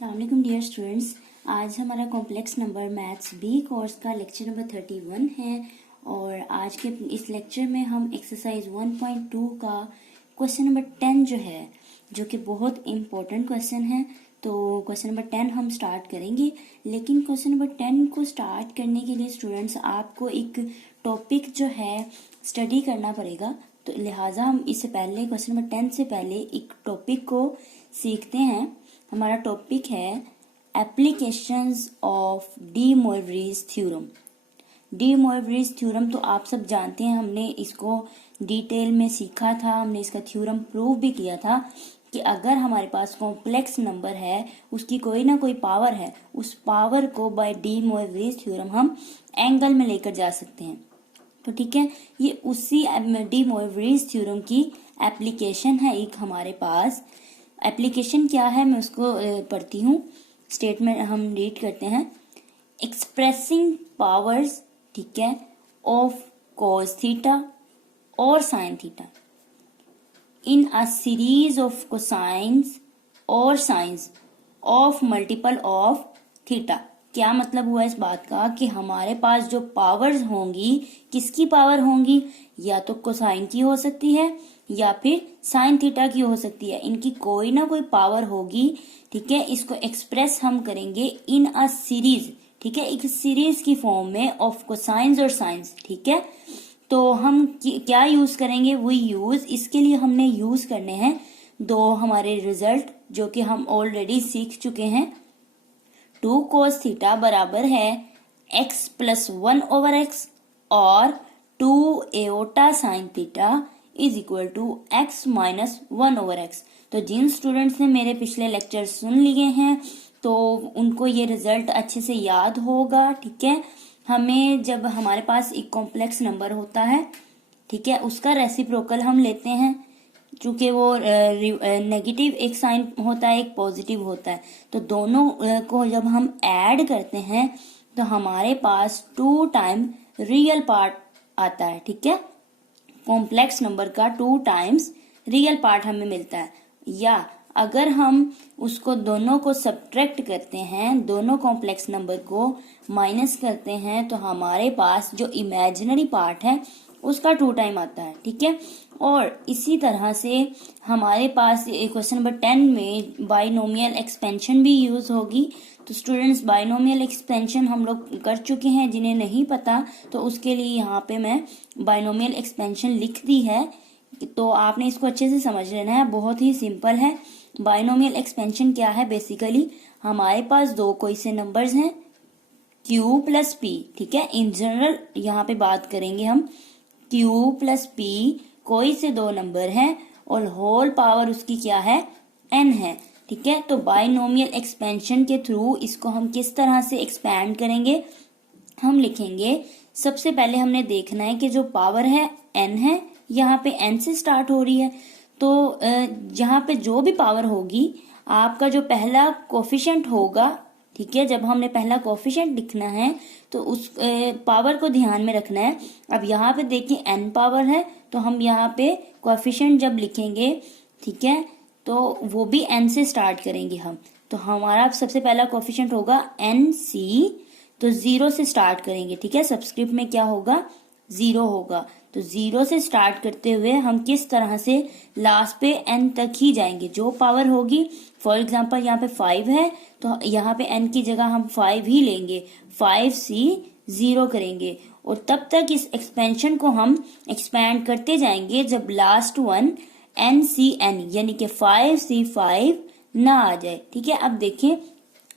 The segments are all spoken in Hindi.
अस्सलाम डियर स्टूडेंट्स, आज हमारा complex number maths B course का लेक्चर नंबर 31 है और आज के इस लेक्चर में हम एक्सरसाइज 1.2 का क्वेश्चन नंबर 10 जो है, जो कि बहुत इम्पोर्टेंट क्वेश्चन है, तो क्वेश्चन नंबर 10 हम स्टार्ट करेंगे। लेकिन क्वेश्चन नंबर 10 को स्टार्ट करने के लिए स्टूडेंट्स आपको एक टॉपिक जो है स्टडी करना पड़ेगा, तो लिहाजा हम इससे पहले क्वेश्चन नंबर 10 से पहले एक टॉपिक को सीखते हैं। हमारा टॉपिक है applications of De Moivre's theorem. De Moivre's theorem तो आप सब जानते हैं, हमने इसको डिटेल में सीखा था, हमने इसका थ्योरम प्रूव भी किया था कि अगर हमारे पास कॉम्प्लेक्स नंबर है, उसकी कोई ना कोई पावर है, उस पावर को बाय डी मोइवरीज थ्योरम हम एंगल में लेकर जा सकते हैं। तो ठीक है, ये उसी डी मोइवरीज थ्योरम की एप्लीकेशन है एक हमारे पास। एप्लीकेशन क्या है मैं उसको पढ़ती हूँ, स्टेटमेंट हम रीड करते हैं। एक्सप्रेसिंग पावर्स, ठीक है, ऑफ कॉस थीटा और sine theta in a series of cosines और sines of multiple of theta. क्या मतलब हुआ इस बात का कि हमारे पास जो पावर्स होंगी, किसकी पावर होंगी, या तो कोसाइन की हो सकती है या फिर साइन थीटा की हो सकती है, इनकी कोई ना कोई पावर होगी। ठीक है, इसको एक्सप्रेस हम करेंगे इन अ सीरीज, ठीक है, एक सीरीज की फॉर्म में ऑफ कोसाइंस और साइंस। ठीक है, तो हम क्या यूज करेंगे, वो यूज इसके लिए हमने यूज करने हैं दो हमारे रिजल्ट जो कि हम ऑलरेडी सीख चुके हैं। 2 cos थीटा बराबर है x प्लस 1/x और 2 iota sine theta is equal to x minus 1/x। तो जिन स्टूडेंट्स ने मेरे पिछले लेक्चर सुन लिए हैं तो उनको ये रिजल्ट अच्छे से याद होगा। ठीक है, हमें जब हमारे पास एक कॉम्प्लेक्स नंबर होता है, ठीक है, उसका रेसिप्रोकल हम लेते हैं, चूंकि वो नेगेटिव एक साइन होता है, एक पॉजिटिव होता है, तो दोनों को जब हम ऐड करते हैं तो हमारे पास 2 टाइम रियल पार्ट आता है। ठीक है, कॉम्प्लेक्स नंबर का 2 टाइम्स रियल पार्ट हमें मिलता है। या अगर हम उसको दोनों को सब्ट्रैक्ट करते हैं, दोनों कॉम्प्लेक्स नंबर को माइनस करते हैं, तो हमारे पास जो इमेजिनरी पार्ट है उसका 2 टाइम आता है। ठीक है, और इसी तरह से हमारे पास क्वेश्चन नंबर 10 में बाइनोमियल एक्सपेंशन भी यूज होगी। तो स्टूडेंट्स, बाइनोमियल एक्सपेंशन हम लोग कर चुके हैं, जिन्हें नहीं पता तो उसके लिए यहाँ पे मैं बाइनोमियल एक्सपेंशन लिख दी है, तो आपने इसको अच्छे से समझ लेना है, बहुत ही सिंपल है। बाइनोमियल एक्सपेंशन क्या है, बेसिकली हमारे पास दो कोई से नंबर्स हैं q प्लस p। ठीक है, इन जनरल यहाँ पे बात करेंगे हम, q प्लस p कोई से दो नंबर हैं और होल पावर उसकी क्या है, n है। ठीक है, तो बाइनोमियल एक्सपेंशन के थ्रू इसको हम किस तरह से एक्सपैंड करेंगे, हम लिखेंगे, सबसे पहले हमने देखना है कि जो पावर है n है, यहाँ पे n से स्टार्ट हो रही है, तो यहाँ पे जो भी पावर होगी, आपका जो पहला कोफिशिएंट होगा, ठीक है, जब हमने पहला कोफिशिएंट लिखना है तो उस पावर को ध्यान में रखना है। अब यहाँ पे देखिए n पावर है, तो हम यहाँ पे कोफिशिएंट जब लिखेंगे, ठीक है, तो वो भी n से स्टार्ट करेंगे हम। तो हमारा सबसे पहला कोफिशिएंट होगा nc, तो 0 से स्टार्ट करेंगे। ठीक है, सबस्क्रिप्ट में क्या होगा, 0 होगा। तो 0 से स्टार्ट करते हुए हम किस तरह से लास्ट पे n तक ही जाएंगे, जो पावर होगी। फॉर एग्जांपल यहाँ पे 5 है, तो यहाँ पे n की जगह हम 5 ही लेंगे, 5c 0 करेंगे, और तब तक इस एक्सपेंशन को हम एक्सपैंड करते जाएंगे जब लास्ट वन ncn यानी कि 5c5 ना आ जाए। ठीक है, अब देखिए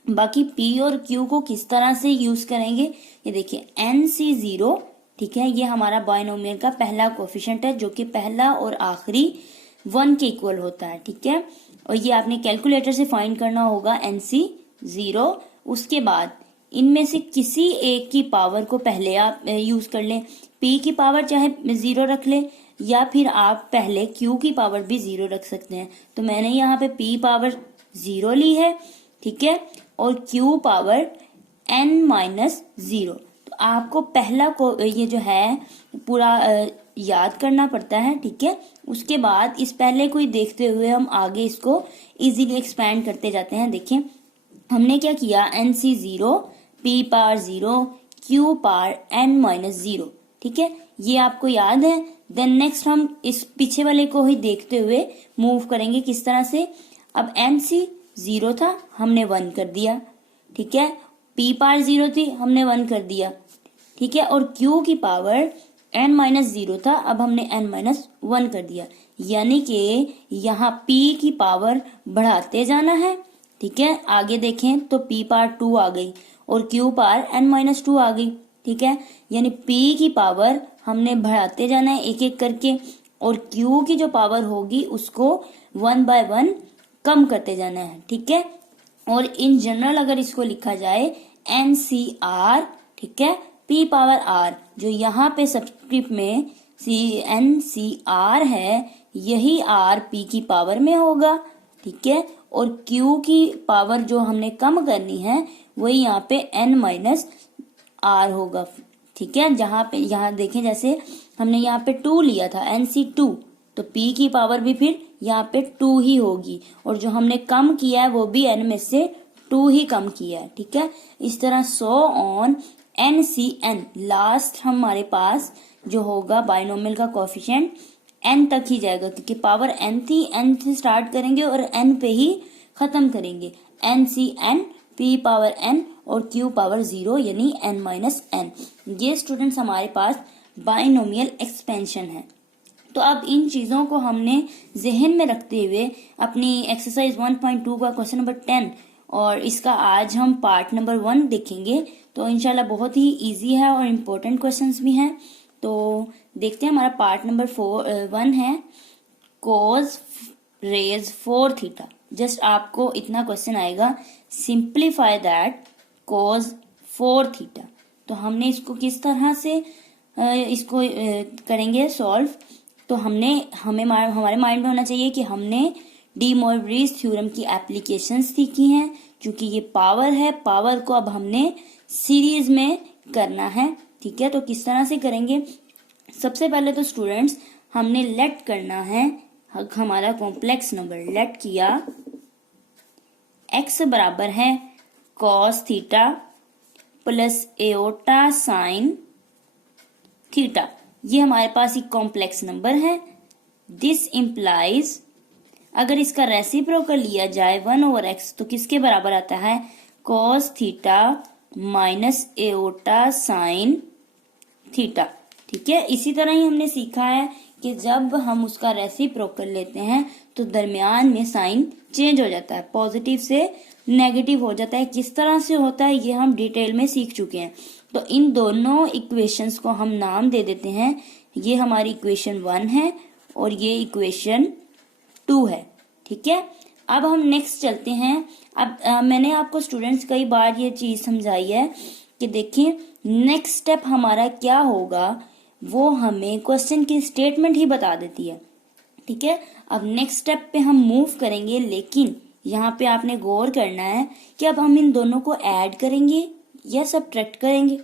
बाकी p और q को किस तरह से यूज करेंगे, ये देखिए nc0, ठीक है, ये हमारा बाइनोमियल का पहला कोफिशिएंट है जो कि पहला और आखिरी 1 के इक्वल होता है। ठीक है, और ये आपने कैलकुलेटर से फाइंड करना होगा nc0। उसके बाद इनमें से किसी एक की पावर को पहले आप यूज कर लें, p की पावर चाहे 0 रख ले या फिर आप पहले q की पावर भी 0 रख सकते हैं। तो मैंने यहाँ पे p पावर 0 ली है, ठीक है, और q पावर n माइनस 0। तो आपको पहला को ये जो है पूरा याद करना पड़ता है। ठीक है, उसके बाद इस पहले को ही देखते हुए हम आगे इसको इजीली एक्सपैंड करते जाते हैं। देखिए हमने क्या किया, NC 0, P power 0, Q power N minus 0। ठीक है, ये आपको याद है। देन नेक्स्ट हम इस पीछे वाले को ही देखते हुए मूव करेंगे। किस तरह से, अब NC 0 था, हमने 1 कर दिया। ठीक है, P पावर 0 थी, हमने 1 कर दिया। ठीक है, और Q की पावर N माइनस 0 था, अब हमने N माइनस 1 कर दिया। यानी कि यहाँ P की पावर बढ़ाते जाना है। ठीक है, आगे देखें तो P पावर 2 आ गई और Q पावर N माइनस 2 आ गई। ठीक है, यानी P की पावर हमने बढ़ाते जाना है एक एक करके, और Q की जो पावर होगी उसको 1 बाय 1 कम करते जाना है। ठीक है, और इन जनरल अगर इसको लिखा जाए NCR, ठीक है, P पावर R, जो यहाँ पे सब्सक्रिप्ट में NCR है, यही R P की पावर में होगा। ठीक है, और Q की पावर जो हमने कम करनी है वही यहाँ पे N माइनस R होगा। ठीक है, जहाँ पे यहाँ देखें, जैसे हमने यहाँ पे 2 लिया था, NC2, तो P की पावर भी फिर यहाँ पे 2 ही होगी, और जो हमने कम किया है वो भी N में से 2 ही कम किया है। ठीक है, इस तरह सो ऑन NCN, लास्ट हमारे पास जो होगा बाइनोमियल का कोफिशिएंट N तक ही जाएगा, क्योंकि पावर N थी, N से स्टार्ट करेंगे और N पे ही खत्म करेंगे। NCN, P पावर N और Q पावर 0, यानी N माइनस N। ये स्टूडेंट्स हमारे पास बाइनोमियल एक्सपेंशन है। तो अब इन चीजों को हमने जहन में रखते हुए अपनी एक्सरसाइज 1.2 का क्वेश्चन नंबर 10 और इसका आज हम पार्ट नंबर 1 देखेंगे। तो इंशाल्लाह बहुत ही इजी है और इम्पोर्टेंट क्वेश्चंस भी हैं। तो देखते हैं, हमारा पार्ट नंबर 1 है cos रेज 4 थीटा। जस्ट आपको इतना क्वेश्चन आएगा, सिंप्लीफाई दैट cos 4 थीटा। तो हमने इसको किस तरह से इसको करेंगे सॉल्व। तो हमें हमारे माइंड में होना चाहिए कि हमने डी मॉर्गेज थ्योरम की एप्लीकेशंस सीखी हैं। क्योंकि ये पावर है, पावर को अब हमने सीरीज में करना है। ठीक है, तो किस तरह से करेंगे, सबसे पहले तो स्टूडेंट्स हमने लेट करना है हमारा कॉम्प्लेक्स नंबर। लेट किया, x बराबर है cos theta plus aorta sine theta. ये हमारे पास एक कॉम्प्लेक्स नंबर है। दिस इम्प्लाइज, अगर इसका रेसिप्रोकल लिया जाए 1/x, तो किसके बराबर आता है, cos theta minus aorta sine theta. ठीक है, इसी तरह ही हमने सीखा है कि जब हम उसका रेसिप्रोकल लेते हैं तो दरमियान में साइन चेंज हो जाता है, पॉजिटिव से नेगेटिव हो जाता है। किस तरह से होता है ये हम डिटेल में सीख चुके हैं। तो इन दोनों इक्वेशंस को हम नाम दे देते हैं। ये हमारी इक्वेशन 1 है और ये इक्वेशन 2 है। ठीक है, अब हम नेक्स्ट चलते हैं। अब मैंने आपको स्टूडेंट्स कई बार ये चीज समझाई है कि देखिए नेक्स्ट स्टेप हमारा क्या होगा, वो हमें क्वेश्चन की स्टेटमेंट ही बता देती है। ठीक है, अब नेक्स्ट स्टेप पे हम मूव करेंगे, लेकिन यहाँ पे आपने गौर करना है कि अब हम इन दोनों को ऐड करेंगे या सब्ट्रैक्ट करेंगे।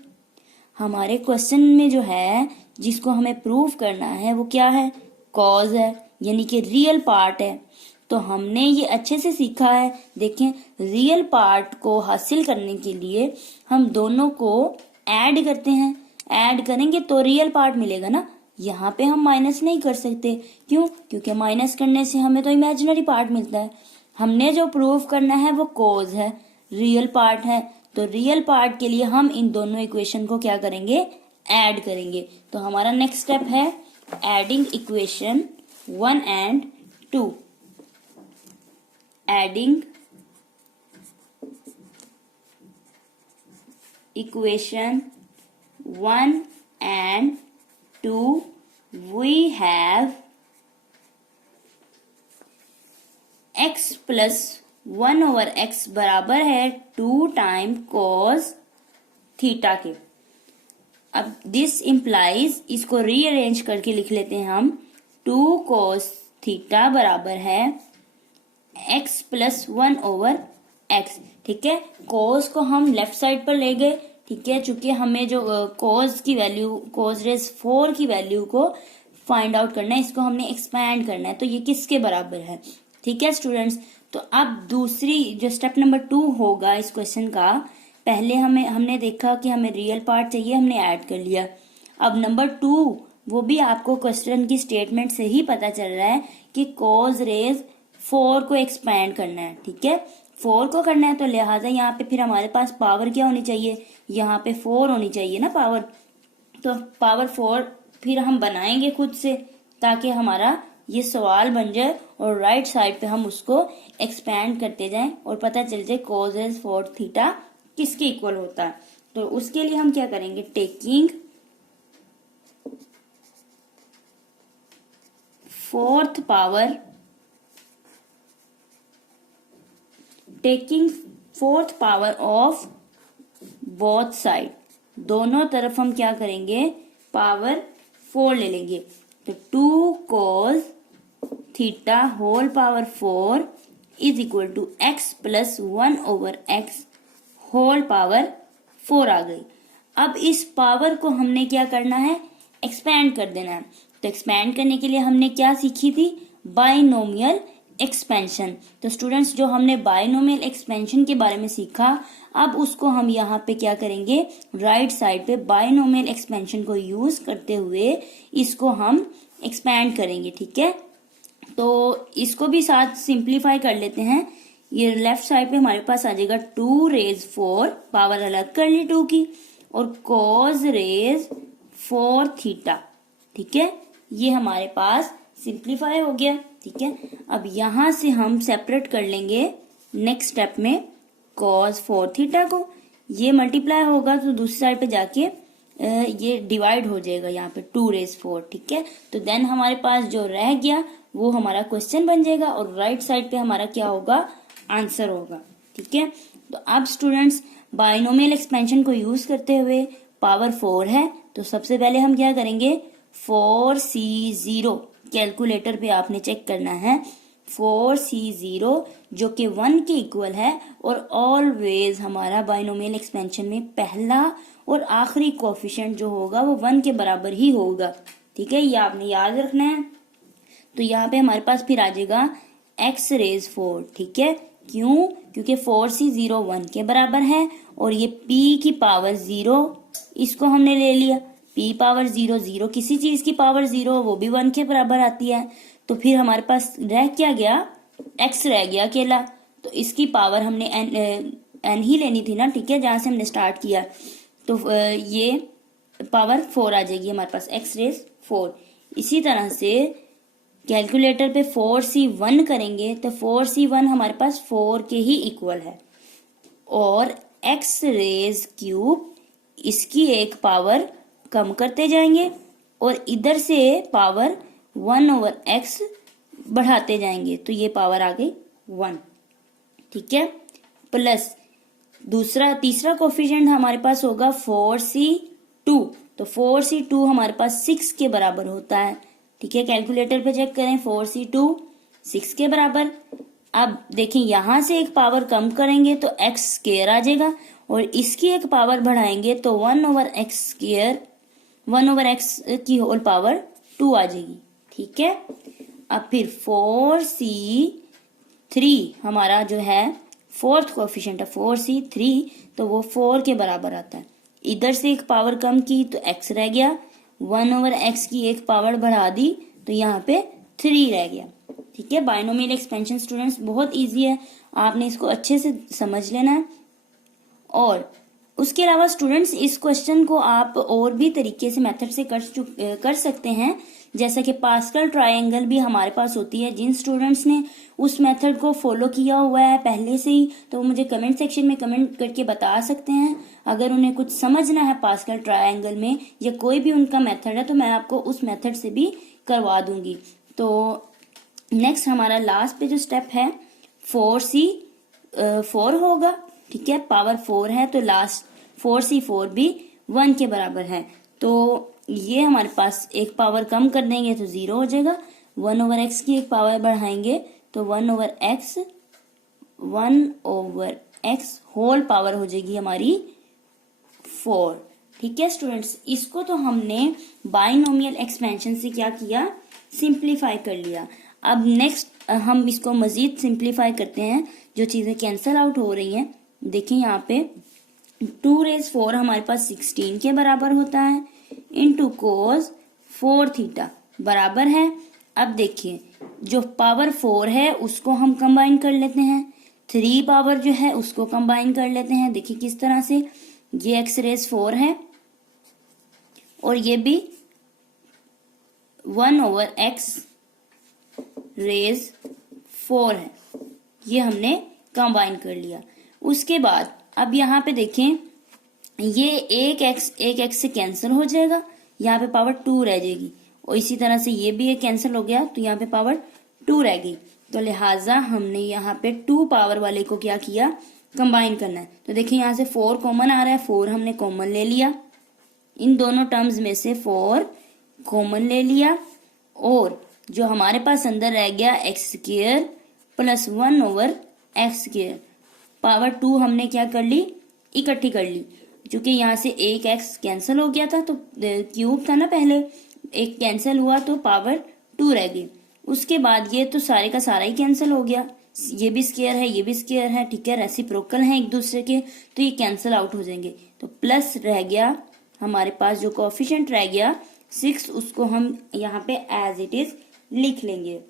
हमारे क्वेश्चन में जो है जिसको हमें प्रूव करना है वो क्या है, कॉज है, यानी कि रियल पार्ट है। तो हमने ये अच्छे से सीखा है। देखें, रियल पार्ट को हासिल करने के लिए हम दोनों को ऐड करते हैं। ऐड करेंगे तो रियल पार्ट मिलेगा ना। यहाँ पे हम माइनस नहीं कर सकते, क्यों, क्योंकि माइनस करने से हमें तो इमेजिनरी पार्ट मिलता है। हमने जो प्रूव करना है वो कॉज है, रियल पार्ट है। तो रियल पार्ट के लिए हम इन दोनों इक्वेशन को क्या करेंगे, ऐड करेंगे। तो हमारा नेक्स्ट स्टेप है adding equation 1 and 2। Adding equation 1 and 2, we have x plus 1/x बराबर है 2 टाइम cos थीटा के। अब दिस इम्प्लाइज, इसको रीअरेंज करके लिख लेते हैं हम, 2 cos थीटा बराबर है x प्लस 1/x। ठीक है, cos को हम लेफ्ट साइड पर ले गए। ठीक है, चूंकि हमें जो cos की वैल्यू, cos रेज 4 की वैल्यू को फाइंड आउट करना है, इसको हमने एक्सपैंड करना है। तो ये किसके बराबर है, ठीक है स्टूडेंट्स, तो अब दूसरी जो स्टेप नंबर 2 होगा इस क्वेश्चन का, पहले हमने देखा कि हमें रियल पार्ट चाहिए, हमने ऐड कर लिया। अब नंबर 2 वो भी आपको क्वेश्चन की स्टेटमेंट से ही पता चल रहा है कि कॉज रेज 4 को एक्सपैंड करना है। ठीक है, 4 को करना है, तो लिहाजा यहाँ पे फिर हमारे पास पावर क्या होनी चाहिए, यहाँ पे 4 होनी चाहिए ना पावर। तो पावर 4 फिर हम बनाएंगे खुद से, ताकि हमारा ये सवाल बन जाए और राइट साइड पे हम उसको एक्सपैंड करते जाएं और पता चल जाए cos रेज 4 थीटा किसके इक्वल होता है। तो उसके लिए हम क्या करेंगे, taking fourth power of both side, दोनों तरफ हम क्या करेंगे, पावर 4 ले लेंगे। तो 2 cos theta whole power 4 is equal to x plus 1/x whole power 4 आ गई। अब इस पावर को हमने क्या करना है, एक्सपैंड कर देना है। तो एक्सपैंड करने के लिए हमने क्या सीखी थी, बाइनोमियल एक्सपेंशन। तो स्टूडेंट्स जो हमने बाइनोमियल एक्सपेंशन के बारे में सीखा, अब उसको हम यहाँ पे क्या करेंगे, राइट साइड पे बाइनोमियल एक्सपेंशन को यूज करते हुए इसको हम एक्सपैंड करेंगे। ठीक है, तो इसको भी साथ सिंप्लीफाई कर लेते हैं। ये लेफ्ट साइड पे हमारे पास आ जाएगा 2 रेज 4, पावर अलग कर ली 2 की, और cos रेज 4 थीटा। ठीक है, ये हमारे पास सिंप्लीफाई हो गया। ठीक है, अब यहां से हम सेपरेट कर लेंगे नेक्स्ट स्टेप में cos 4 थीटा को, ये मल्टीप्लाई होगा तो दूसरी साइड पे जाके ये डिवाइड हो जाएगा यहाँ पे 2 रेज 4। ठीक है, तो देन हमारे पास जो रह गया वो हमारा क्वेश्चन बन जाएगा और राइट साइड पे हमारा क्या होगा, आंसर होगा। ठीक है, तो अब स्टूडेंट्स बाइनोमियल एक्सपेंशन को यूज करते हुए पावर 4 है, तो सबसे पहले हम क्या करेंगे, 4C0 कैलकुलेटर पे आपने चेक करना है, 4C0 जो कि 1 के इक्वल है, और ऑलवेज हमारा बाइनोमियल एक्सपेंशन में पहला और आखिरी कोफिशिएंट जो होगा वो 1 के बराबर ही होगा। ठीक है, ये आपने याद रखना है। तो यहाँ पे हमारे पास फिर आ जाएगा x रेज 4। ठीक है, क्यों, क्योंकि 4C0 1 के बराबर है, और ये p की पावर 0 इसको हमने ले लिया, p पावर 0, 0 किसी चीज की पावर 0 वो भी 1 के बराबर आती है। तो फिर हमारे पास रह क्या गया, x रह गया अकेला, तो इसकी पावर हमने n ही लेनी थी ना। ठीक है, जहां से हमने स्टार्ट किया, तो ये पावर 4 आ जाएगी हमारे पास, x रेज 4। इसी तरह से कैलकुलेटर पे 4C1 करेंगे तो 4C1 हमारे पास 4 के ही इक्वल है, और x रेज क्यूब इसकी एक पावर कम करते जाएंगे और इधर से पावर 1/x बढ़ाते जाएंगे, तो ये पावर आ गई 1। ठीक है, प्लस तीसरा कोफिशिएंट हमारे पास होगा 4C2, तो 4C2 हमारे पास 6 के बराबर होता है। ठीक है, कैलकुलेटर पे चेक करें, 4C2 6 के बराबर। अब देखें यहां से एक पावर कम करेंगे तो x स्क्वायर आ जाएगा, और इसकी एक पावर बढ़ाएंगे तो 1/x की होल पावर 2 आ जाएगी। ठीक है, अब फिर 4C3 हमारा जो है फोर्थ कोफिशिएंट है 4C3, तो वो 4 के बराबर आता है। इधर से एक पावर कम की तो x रह गया, 1/x की एक पावर बढ़ा दी तो यहाँ पे 3 रह गया। ठीक है, बाइनोमियल एक्सपेंशन स्टूडेंट्स बहुत इजी है, आपने इसको अच्छे से समझ लेना है। और उसके अलावा स्टूडेंट्स इस क्वेश्चन को आप और भी तरीके से मेथड से कर सकते हैं, जैसा कि पास्कल ट्रायंगल भी हमारे पास होती है। जिन स्टूडेंट्स ने उस मेथड को फॉलो किया हुआ है पहले से ही, तो वो मुझे कमेंट सेक्शन में कमेंट करके बता सकते हैं। अगर उन्हें कुछ समझना है पास्कल ट्रायंगल में या कोई भी उनका मेथड है, तो मैं आपको उस मेथड से भी करवा दूंगी। तो नेक्स्ट हमारा लास्ट पे जो स्टेप है 4C4 होगा। ठीक है, पावर 4 है तो लास्ट 4C4 भी 1 के बराबर है, तो ये हमारे पास एक पावर कम कर देंगे तो 0 हो जाएगा, 1/x की एक पावर बढ़ाएंगे तो 1/x होल पावर हो जाएगी हमारी 4। ठीक है स्टूडेंट्स, इसको तो हमने बाइनोमियल एक्सपेंशन से क्या किया, सिंप्लीफाई कर लिया। अब नेक्स्ट हम इसको मजीद सिंप्लीफाई करते हैं, जो चीजें कैंसल आउट हो रही हैं। देखिए यहाँ पे 2⁻⁴ हमारे पास 16 के बराबर होता है, इंटू कोस 4 थीटा बराबर है। अब देखिए जो पावर 4 है उसको हम कंबाइन कर लेते हैं, 3 पावर जो है उसको कंबाइन कर लेते हैं। देखिए किस तरह से, ये x⁻⁴ है और ये भी 1/x⁻⁴ है, ये हमने कंबाइन कर लिया। उसके बाद अब यहाँ पे देखें, ये एक x से कैंसिल हो जाएगा, यहाँ पे पावर 2 रह जाएगी, और इसी तरह से ये भी एक कैंसिल हो गया तो यहाँ पे पावर 2 रह गई। तो लिहाजा हमने यहाँ पे 2 पावर वाले को क्या किया, कंबाइन करना है। तो देखिए यहाँ से 4 कॉमन आ रहा है, 4 हमने कॉमन ले लिया, इन दोनों टर्म्स में से 4 कॉमन ले लिया, और जो हमारे पास अंदर रह गया x² प्लस 1/x², पावर 2 हमने क्या कर ली, इकट्ठी कर ली। क्योंकि यहाँ से एक x कैंसिल हो गया था, तो क्यूब था ना पहले, एक कैंसिल हुआ तो पावर 2 रह गई। उसके बाद ये तो सारे का सारा ही कैंसिल हो गया, ये भी स्क्वायर है ये भी स्क्वायर है, ठीक है, रेसिप्रोकल है एक दूसरे के, तो ये कैंसिल आउट हो जाएंगे। तो प्लस रह गया हमारे पास, जो कोएफिशिएंट रह गया 6, उसको हम यहाँ पे एज इट इज लिख लेंगे।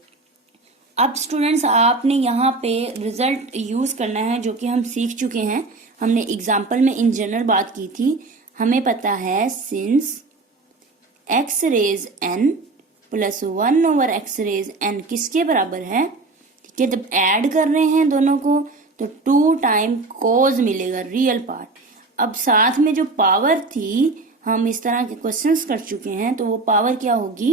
अब स्टूडेंट्स आपने यहाँ पे रिजल्ट यूज करना है, जो कि हम सीख चुके हैं, हमने एग्जाम्पल में इन जनरल बात की थी। हमें पता है सिंस x⁻n प्लस 1/x⁻n किसके बराबर है, ठीक है, जब ऐड कर रहे हैं दोनों को तो 2 टाइम कोस मिलेगा, रियल पार्ट। अब साथ में जो पावर थी, हम इस तरह के क्वेश्चंस कर चुके हैं, तो वो पावर क्या होगी,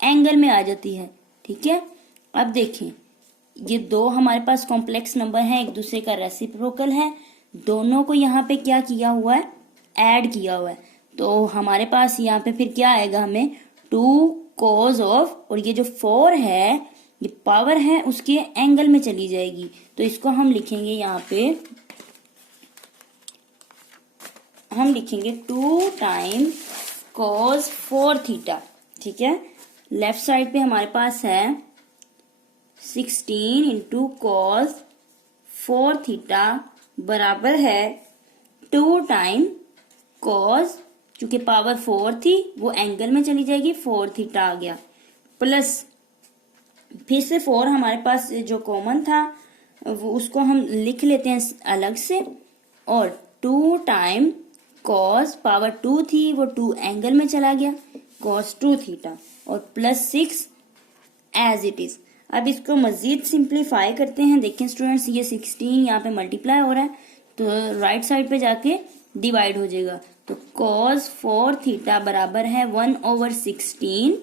एंगल में आ जाती है, ठीक है। अब देखें, ये दो हमारे पास कॉम्प्लेक्स नंबर हैं, एक दूसरे का रेसिप्रोकल है, दोनों को यहाँ पे क्या किया हुआ है, ऐड किया हुआ है। तो हमारे पास यहाँ पे फिर क्या आएगा, हमें 2 cos ऑफ, और ये जो 4 है ये पावर है उसके एंगल में चली जाएगी, तो इसको हम लिखेंगे यहाँ पे, हम लिखेंगे 2 टाइम cos 4 थीटा, ठीक है। लेफ्ट साइड पे हमारे पास है 16 इंटू cos 4 थीटा बराबर है 2 टाइम cos, चूंकि पावर 4 थी वो एंगल में चली जाएगी, 4 थीटा आ गया, प्लस फिर से 4 हमारे पास जो कॉमन था वो उसको हम लिख लेते हैं अलग से, और 2 टाइम cos, पावर 2 थी वो 2 एंगल में चला गया, cos 2 थीटा, और प्लस 6 एज इट इज। अब इसको मजीद सिंप्लीफाई करते हैं। देखें स्टूडेंट्स, ये 16 यहाँ पे मल्टीप्लाई हो रहा है, तो राइट साइड पे जाके डिवाइड हो जाएगा, तो cos 4 थीटा बराबर है 1/16,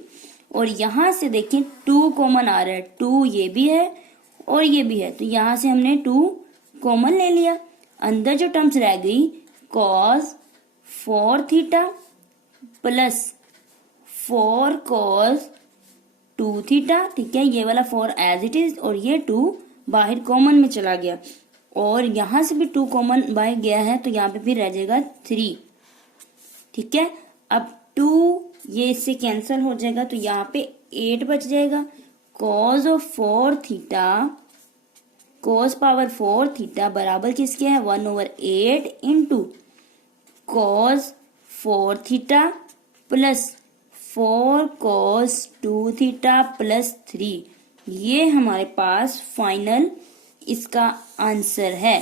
और यहाँ से देखें 2 कॉमन आ रहा है, 2 ये भी है और ये भी है, तो यहाँ से हमने 2 कॉमन ले लिया। अंदर जो टर्म्स रह गई cos 4 theta plus 4 cos 2 theta, ठीक है, ये वाला 4 एज इट इज, और ये 2 बाहर कॉमन में चला गया, और यहाँ से भी 2 कॉमन बाहर गया है, तो यहाँ पे फिर रह जाएगा 3, ठीक है। अब 2 ये इससे कैंसिल हो जाएगा, तो यहाँ पे 8 बच जाएगा, cos of 4 theta, cos power 4 theta बराबर किसके है, 1/8 into cos 4 theta plus 4 cos 2 theta plus 3, ये हमारे पास फाइनल इसका आंसर है,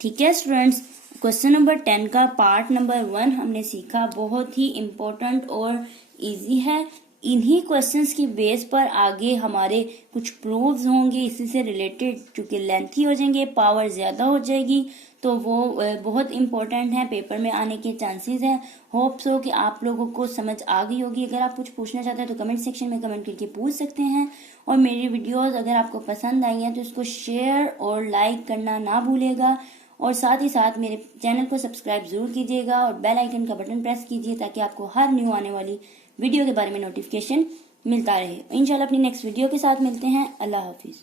ठीक है स्टूडेंट्स। क्वेश्चन नंबर 10 का पार्ट नंबर 1 हमने सीखा, बहुत ही इम्पोर्टेंट और इजी है। इन्हीं क्वेश्चंस की बेस पर आगे हमारे कुछ प्रूफ्स होंगे इसी से रिलेटेड, चूंकि लेंथी हो जाएंगे, पावर ज्यादा हो जाएगी, तो वो बहुत इम्पोर्टेंट है, पेपर में आने के चांसेस है। होप सो कि आप लोगों को समझ आ गई होगी। अगर आप कुछ पूछना चाहते हैं तो कमेंट सेक्शन में कमेंट करके पूछ सकते हैं, और मेरी वीडियोस अगर आपको पसंद आई हैं तो इसको शेयर और लाइक करना ना भूलिएगा, और साथ ही साथ मेरे चैनल को सब्सक्राइब जरूर कीजिएगा, और बेल आइकन का बटन प्रेस कीजिए ताकि आपको हर न्यू आने वाली वीडियो के बारे में नोटिफिकेशन मिलता रहे। इंशाल्लाह अपनी नेक्स्ट वीडियो के साथ मिलते हैं। अल्लाह हाफिज।